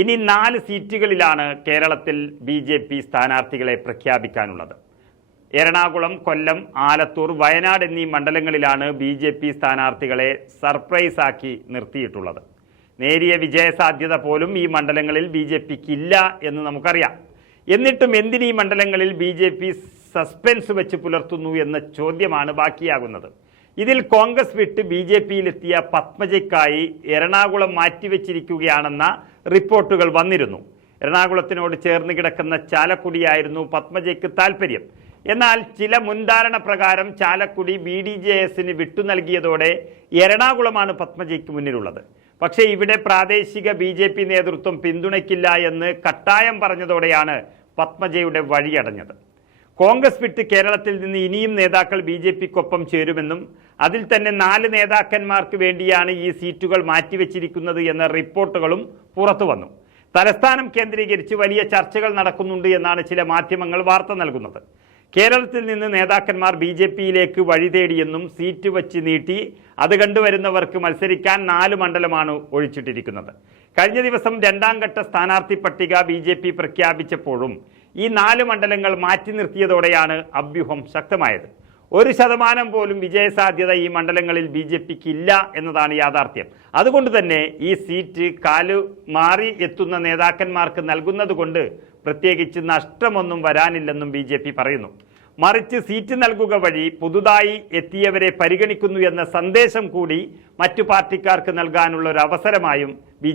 ഇനി നാല് സീറ്റുകളിലാണ് കേരളത്തിൽ ബി ജെ പി സ്ഥാനാർത്ഥികളെ പ്രഖ്യാപിക്കാനുള്ളത്. എറണാകുളം കൊല്ലം ആലത്തൂർ വയനാട് എന്നീ മണ്ഡലങ്ങളിലാണ് ബി ജെ പി സ്ഥാനാർത്ഥികളെ സർപ്രൈസ് ആക്കി നിർത്തിയിട്ടുള്ളത്. നേരിയ വിജയസാധ്യത പോലും ഈ മണ്ഡലങ്ങളിൽ ബി ജെ പിക്ക് ഇല്ല എന്ന് നമുക്കറിയാം. എന്നിട്ടും എന്തിനീ മണ്ഡലങ്ങളിൽ ബി ജെ പി സസ്പെൻസ് വെച്ച് പുലർത്തുന്നു എന്ന ചോദ്യമാണ് ബാക്കിയാകുന്നത്. ഇതിൽ കോൺഗ്രസ് വിട്ട് ബി ജെ പിയിലെത്തിയ പത്മജയ്ക്കായി എറണാകുളം മാറ്റിവെച്ചിരിക്കുകയാണെന്ന റിപ്പോർട്ടുകൾ വന്നിരുന്നു. എറണാകുളത്തിനോട് ചേർന്ന് കിടക്കുന്ന ചാലക്കുടിയായിരുന്നു പത്മജയ്ക്ക് താൽപ്പര്യം എന്നാൽ ചില മുൻധാരണ പ്രകാരം ചാലക്കുടി ബി ഡി ജെ എസിന് വിട്ടു നൽകിയതോടെ എറണാകുളമാണ് പത്മജയ്ക്ക് മുന്നിലുള്ളത്. പക്ഷേ ഇവിടെ പ്രാദേശിക ബി ജെ പി നേതൃത്വം പിന്തുണയ്ക്കില്ല എന്ന് കട്ടായം പറഞ്ഞതോടെയാണ് പത്മജയുടെ വഴിയടഞ്ഞത്. കോൺഗ്രസ് വിട്ട് കേരളത്തിൽ നിന്ന് ഇനിയും നേതാക്കൾ ബി ജെ പിക്കൊപ്പം ചേരുമെന്നും അതിൽ തന്നെ നാല് നേതാക്കന്മാർക്ക് വേണ്ടിയാണ് ഈ സീറ്റുകൾ മാറ്റിവെച്ചിരിക്കുന്നത് എന്ന റിപ്പോർട്ടുകളും പുറത്തു വന്നു. തലസ്ഥാനം കേന്ദ്രീകരിച്ച് വലിയ ചർച്ചകൾ നടക്കുന്നുണ്ട് എന്നാണ് ചില മാധ്യമങ്ങൾ വാർത്ത നൽകുന്നത്. കേരളത്തിൽ നിന്ന് നേതാക്കന്മാർ ബി ജെ പിയിലേക്ക് വഴിതേടിയെന്നും സീറ്റ് വച്ച് നീട്ടി അത് കണ്ടുവരുന്നവർക്ക് മത്സരിക്കാൻ നാല് മണ്ഡലമാണ് ഒഴിച്ചിട്ടിരിക്കുന്നത്. കഴിഞ്ഞ ദിവസം രണ്ടാം ഘട്ട സ്ഥാനാർത്ഥി പട്ടിക ബി ജെ പി പ്രഖ്യാപിച്ചപ്പോഴും ഈ നാല് മണ്ഡലങ്ങൾ മാറ്റി നിർത്തിയതോടെയാണ് അഭ്യൂഹം ശക്തമായത്. ഒരു ശതമാനം പോലും വിജയസാധ്യത ഈ മണ്ഡലങ്ങളിൽ ബി ജെ പിക്ക് ഇല്ല എന്നതാണ് യാഥാർത്ഥ്യം. അതുകൊണ്ട് തന്നെ ഈ സീറ്റ് കാലു മാറി എത്തുന്ന നേതാക്കന്മാർക്ക് നൽകുന്നത് കൊണ്ട് പ്രത്യേകിച്ച് നഷ്ടമൊന്നും വരാനില്ലെന്നും ബി ജെ പി പറയുന്നു. മറിച്ച് സീറ്റ് നൽകുക വഴി പുതുതായി എത്തിയവരെ പരിഗണിക്കുന്നു എന്ന സന്ദേശം കൂടി മറ്റു പാർട്ടിക്കാർക്ക് നൽകാനുള്ള ഒരു അവസരമായും ബി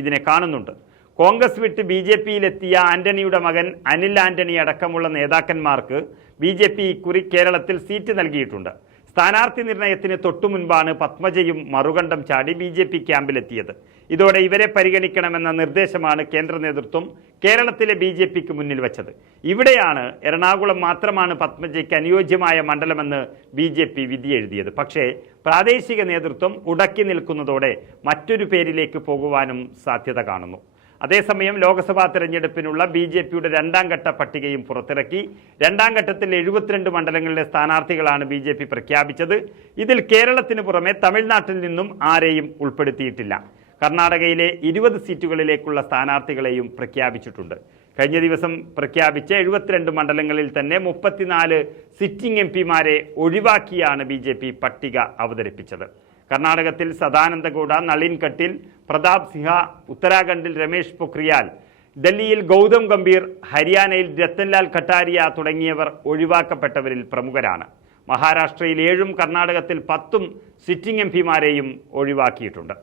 ഇതിനെ കാണുന്നുണ്ട്. കോൺഗ്രസ് വിട്ട് ബി ജെ പിയിലെത്തിയ ആന്റണിയുടെ മകൻ അനിൽ ആന്റണി അടക്കമുള്ള നേതാക്കന്മാർക്ക് ബി ജെ പി ഇക്കുറി കേരളത്തിൽ സീറ്റ് നൽകിയിട്ടുണ്ട്. സ്ഥാനാർത്ഥി നിർണയത്തിന് തൊട്ടു മുൻപാണ് പത്മജയും മറുകണ്ഠം ചാടി ബി ജെ പി ക്യാമ്പിലെത്തിയത്. ഇതോടെ ഇവരെ പരിഗണിക്കണമെന്ന നിർദ്ദേശമാണ് കേന്ദ്ര നേതൃത്വം കേരളത്തിലെ ബി ജെ പിക്ക് മുന്നിൽ വച്ചത്. ഇവിടെയാണ് എറണാകുളം മാത്രമാണ് പത്മജയ്ക്ക് അനുയോജ്യമായ മണ്ഡലമെന്ന് ബി ജെ പി വിധിയെഴുതിയത് പക്ഷേ പ്രാദേശിക നേതൃത്വം ഉടക്കി നിൽക്കുന്നതോടെ മറ്റൊരു പേരിലേക്ക് പോകുവാനും സാധ്യത കാണുന്നു. അതേസമയം ലോക്സഭാ തെരഞ്ഞെടുപ്പിനുള്ള ബി ജെ പിയുടെ രണ്ടാം ഘട്ട പട്ടികയും പുറത്തിറക്കി. രണ്ടാം ഘട്ടത്തിൽ എഴുപത്തിരണ്ട് മണ്ഡലങ്ങളിലെ സ്ഥാനാർത്ഥികളാണ് ബി ജെ പി പ്രഖ്യാപിച്ചത്. ഇതിൽ കേരളത്തിന് പുറമെ തമിഴ്നാട്ടിൽ നിന്നും ആരെയും ഉൾപ്പെടുത്തിയിട്ടില്ല. കർണാടകയിലെ ഇരുപത് സീറ്റുകളിലേക്കുള്ള സ്ഥാനാർത്ഥികളെയും പ്രഖ്യാപിച്ചിട്ടുണ്ട്. കഴിഞ്ഞ ദിവസം പ്രഖ്യാപിച്ച എഴുപത്തിരണ്ട് മണ്ഡലങ്ങളിൽ തന്നെ മുപ്പത്തിനാല് സിറ്റിംഗ് എം പിമാരെ ഒഴിവാക്കിയാണ് ബി പട്ടിക അവതരിപ്പിച്ചത്. കർണാടകത്തിൽ സദാനന്ദഗൌഡ നളിൻ കട്ടിൽ പ്രതാപ് സിംഹ ഉത്തരാഖണ്ഡിൽ രമേശ് പൊഖ്രിയാൽ ഡൽഹിയിൽ ഗൗതം ഗംഭീർ ഹരിയാനയിൽ രത്തൻലാൽ കട്ടാരിയ തുടങ്ങിയവർ ഒഴിവാക്കപ്പെട്ടവരിൽ പ്രമുഖരാണ്. മഹാരാഷ്ട്രയിൽ ഏഴും കർണാടകത്തിൽ പത്തും സിറ്റിംഗ് എം പിമാരെയും ഒഴിവാക്കിയിട്ടുണ്ട്.